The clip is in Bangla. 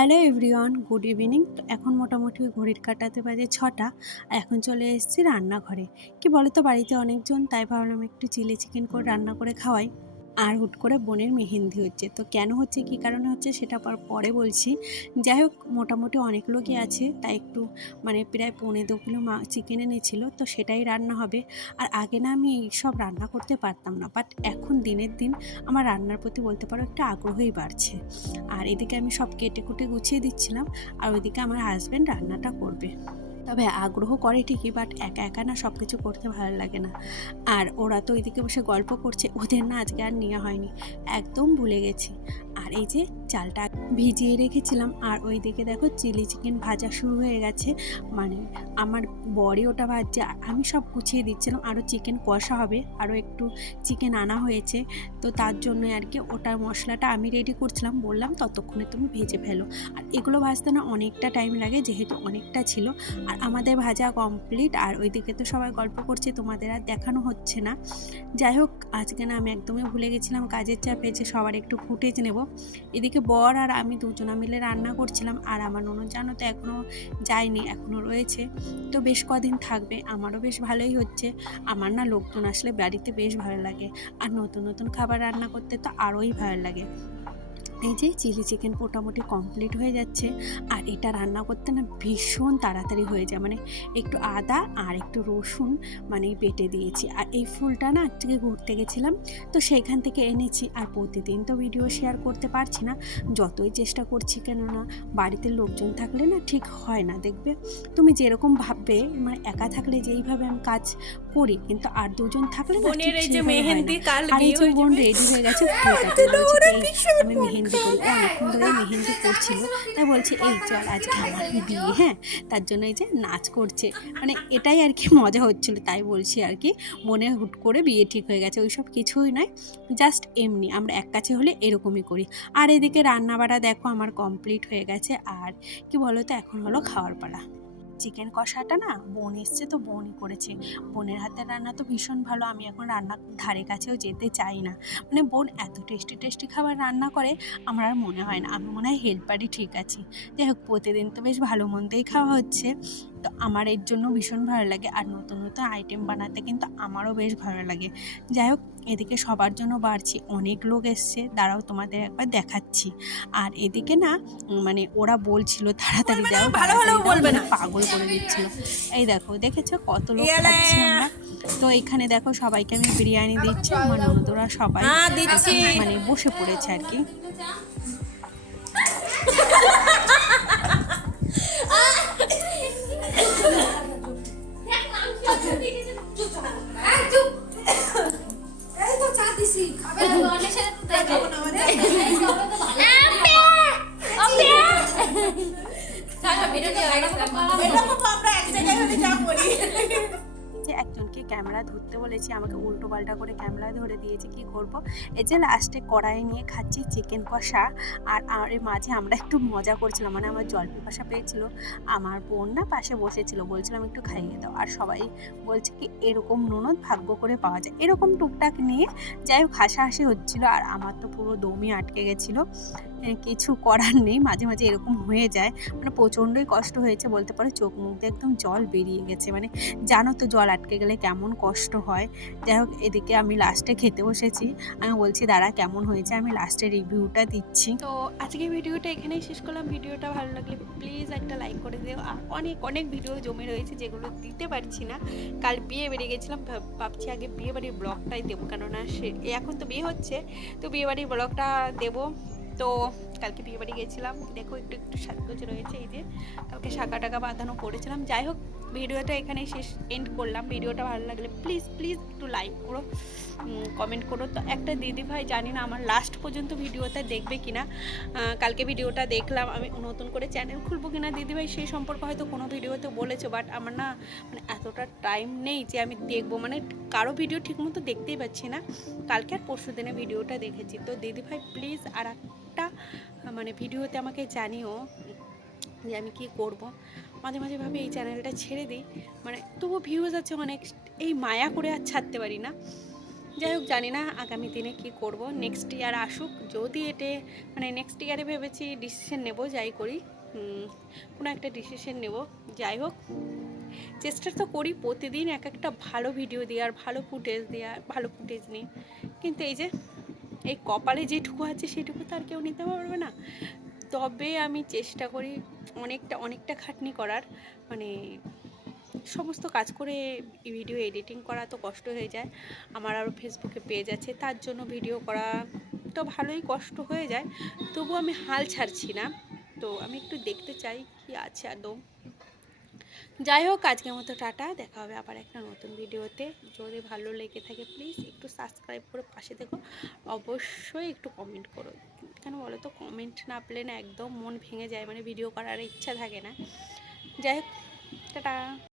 Hello everyone, good evening. তো এখন মোটামুটি ঘড়ির কাঁটাতে বাজে 6টা। এখন চলে এসেছি রান্নাঘরে। কি বলো তো, বাড়িতে অনেকজন, তাই ভাবলাম একটু চিলি চিকেন করে রান্না করে খাওয়াই। আর হুট করে বোনের মেহেন্দি হচ্ছে, তো কেন হচ্ছে, কী কারণে হচ্ছে সেটা পরে বলছি। যাই হোক, মোটামুটি অনেক লোকই আছে, তাই একটু প্রায় 1.25 কিলো চিকেন এনেছিল, তো সেটাই রান্না হবে। আর আগে না আমি এইসব রান্না করতে পারতাম না, বাট এখন দিনের দিন আমার রান্নার প্রতি বলতে পারো একটা আগ্রহই বাড়ছে। আর এদিকে আমি সব কেটে কুটে গুছিয়ে দিচ্ছিলাম, আর ওইদিকে আমার হাজব্যান্ড রান্নাটা করবে। তবে আগ্রহ করে ঠিকই, বাট একা একা না সব কিছু করতে ভালো লাগে না। আর ওরা তো ওইদিকে বসে গল্প করছে, ওদের না আজকে আর নেওয়া হয়নি, একদম ভুলে গেছি। আর এই যে চালটা ভিজিয়ে রেখেছিলাম, আর ওইদিকে দেখো চিলি চিকেন ভাজা শুরু হয়ে গেছে। মানে আমার বড়ি ওটা ভাজছে, আমি সব গুছিয়ে দিচ্ছিলাম। আরও চিকেন কষা হবে, আরও একটু চিকেন আনা হয়েছে, তো তার জন্য আর কি ওটার মশলাটা আমি রেডি করছিলাম। বললাম ততক্ষণে তুমি ভেজে ফেলো। আর এগুলো ভাজতে না অনেকটা টাইম লাগে, যেহেতু অনেকটা ছিল। আর আমাদের ভাজা কমপ্লিট, আর ওইদিকে তো সবাই গল্প করছে, তোমাদের আর দেখানো হচ্ছে না। যাই হোক, আজকে না আমি একদমই ভুলে গেছিলাম কাজের চাপে যে সবার একটু ফুটেজ নেব। এদিকে বর আর আমি দুজনা মিলে রান্না করছিলাম। আর আমার ননদ জানো তো এখনও যায়নি, এখনও রয়েছে, তো বেশ কদিন থাকবে। আমারও বেশ ভালোই হচ্ছে। আমার না লোকজন আসলে বাড়িতে বেশ ভালো লাগে, আর নতুন নতুন খাবার রান্না করতে তো আরোই ভালো লাগে। এই যে চিলি চিকেন মোটামুটি কমপ্লিট হয়ে যাচ্ছে। আর এটা রান্না করতে না ভীষণ তাড়াতাড়ি হয়ে যায়। একটু আদা আর একটু রসুন বেটে দিয়েছি। আর এই ফুলটা না আজকে ঘুরতে গেছিলাম, তো সেখান থেকে এনেছি। আর প্রতিদিন তো ভিডিও শেয়ার করতে পারছি না, যতই চেষ্টা করছি, কেননা বাড়িতে লোকজন থাকলে না ঠিক হয় না। দেখবে তুমি যেরকম ভাববে, একা থাকলে যেইভাবে আমি কাজ করি, কিন্তু আর দুজন থাকলে না ঠিক সেইভাবে হয় না। আর এই যে বোন রেডি হয়ে গেছে ফুল কাটতে, আমি মেহেন্দি করি, ও অনেকক্ষণ ধরে মেহেন্দি করছিল। তাই বলছে এই চল আজকে আমার বিয়ে, হ্যাঁ, তার জন্য এই যে নাচ করছে। এটাই আর কি মজা হচ্ছিল, তাই বলছি আর কি। মনে হুট করে বিয়ে ঠিক হয়ে গেছে, ওইসব কিছুই নয়, জাস্ট এমনি আমরা এক কাছে হলে এরকমই করি। আর এদিকে রান্না বাড়া দেখো আমার কমপ্লিট হয়ে গেছে। আর কি বলো তো, এখন হলো খাওয়ার পালা। চিকেন কষাটা না বোন এসছে, তো বোনই করেছে। বোনের হাতের রান্না তো ভীষণ ভালো, আমি এখন রান্নার ধারে কাছেও যেতে চাই না। বোন এত টেস্টি টেস্টি খাবার রান্না করে, আমার আর মনে হয় না, আমি মনে হয় হেল্পারই ঠিক আছি। যাই হোক, প্রতিদিন তো বেশ ভালো মন্দেই খাওয়া হচ্ছে, তো আমার এর জন্য ভীষণ ভালো লাগে। আর নতুন নতুন আইটেম বানাতে কিন্তু আমারও বেশ ভালো লাগে। যাই হোক, এদিকে সবার জন্য বাড়ছি, অনেক লোক এসছে, দাঁড়াও তোমাদের একবার দেখাচ্ছি। আর এদিকে না ওরা বলছিল তাড়াতাড়ি দাও, তাড়াতাড়ি দাও, পাগল করে দিচ্ছিল। এই দেখো, দেখেছো কত লোক খাচ্ছি আমরা। তো এখানে দেখো সবাইকে আমি বিরিয়ানি দিচ্ছি, আমার ননদরা সবাই বসে পড়েছে আর কি। যে একজনকে ক্যামেরা ধরতে বলেছি, আমাকে উল্টো পাল্টা করে ক্যামেরা ধরে দিয়েছে, কি করব। এই যে লাস্টে কড়াই নিয়ে খাচ্ছি চিকেন কষা। আর এর মাঝে আমরা একটু মজা করছিলাম, আমার জল পিপাসা পেয়েছিল। আমার বোন না পাশে বসেছিল, বলছিলাম একটু খাইয়ে দাও। আর সবাই বলছে কি এরকম ননদ ভাগ্য করে পাওয়া যায়, এরকম টুকটাক নিয়ে। যাই হোক, হাসাহাসি হচ্ছিল, আর আমার তো পুরো দমই আটকে গেছিলো। কিছু করার নেই, মাঝে মাঝে এরকম হয়ে যায়। প্রচণ্ডই কষ্ট হয়েছে বলতে পারো, চোখ মুখ দিয়ে একদম জল বেরিয়ে গেছে। জানো তো জল আটকে গেলে কেমন কষ্ট হয়। যাই হোক, এদিকে আমি লাস্টে খেতে বসেছি। আমি বলছি দাঁড়া কেমন হয়েছে, আমি লাস্টে রিভিউটা দিচ্ছি। তো আজকে ভিডিওটা এখানেই শেষ করলাম। ভিডিওটা ভালো লাগলে প্লিজ একটা লাইক করে দিও। আর অনেক অনেক ভিডিও জমে রয়েছে, যেগুলো দিতে পারছি না। কাল বিয়ে বেরিয়ে গেছিলাম, ভাবছি আগে বিয়ে বাড়ির ব্লগটাই দেবো, কেননা এখন তো বিয়ে হচ্ছে, তো বিয়ে বাড়ির ব্লগটা দেবো। তো কালকে বিয়ে বাড়ি গেছিলাম, দেখো একটু একটু সাজগোজ রয়েছে, এই যে কালকে শাঁখা টাকা বাঁধানো করেছিলাম। যাই হোক, ভিডিওটা এখানেই শেষ এন্ড করলাম। ভিডিওটা ভালো লাগলে প্লিজ প্লিজ একটু লাইক করো, কমেন্ট করো। তো একটা দিদিভাই, জানি না আমার লাস্ট পর্যন্ত ভিডিওটা দেখবে কিনা। কালকে ভিডিওটা দেখলাম, আমি নতুন করে চ্যানেল খুলবো কিনা দিদিভাই সেই সম্পর্কে হয়তো কোনো ভিডিওতে বলেছো, বাট আমার না এতটা টাইম নেই যে আমি দেখবো, কারো ভিডিও ঠিকমতো দেখতেই পাচ্ছি না। কালকে আর পরশু দিনে ভিডিওটা দেখেছি। তো দিদিভাই প্লিজ আর একটা ভিডিওতে আমাকে জানিও যে আমি কি করব। মাঝে মাঝে ভাবে এই চ্যানেলটা ছেড়ে দিই, তবু ভিউজ আছে অনেক, এই মায়া করে আর ছাড়তে পারি না। যাই হোক, জানি না আগামী দিনে কি করব, নেক্সট ইয়ার আসুক, যদি এটে মানে নেক্সট ইয়ারে ভেবেছি ডিসিশন নেব, যাই করি কোনো একটা ডিসিশন নেব। যাই হোক, চেষ্টা তো করি প্রতিদিন এক একটা ভালো ভিডিও দেওয়ার, ভালো ফুটেজ দেওয়ার, ভালো ফুটেজ নিই, কিন্তু এই যে এই কপালে যেটুকু আছে সেটুকু তো আর কেউ নিতে পারবে না। তবে আমি চেষ্টা করি অনেকটা খাটনি করার, মানে সমস্ত কাজ করে ভিডিও এডিটিং করা তো কষ্ট হয়ে যায়। আমার আরও ফেসবুকে পেজ আছে, তার জন্য ভিডিও করা তো ভালোই কষ্ট হয়ে যায়, তবু আমি হাল ছাড়ছি না। তো আমি একটু দেখতে চাই কি আছে আদৌ। যাই হোক, আজকের মতো টাটা, দেখা হবে আবার একটা নতুন ভিডিওতে। যদি ভালো লেগে থাকে প্লিজ একটু সাবস্ক্রাইব করে পাশে থেকো, অবশ্যই একটু কমেন্ট করো। কেন বলো তো, কমেন্ট না পেলে না একদম মন ভেঙে যায়, মানে ভিডিও করার ইচ্ছা থাকে না। যাই হোক, টাটা।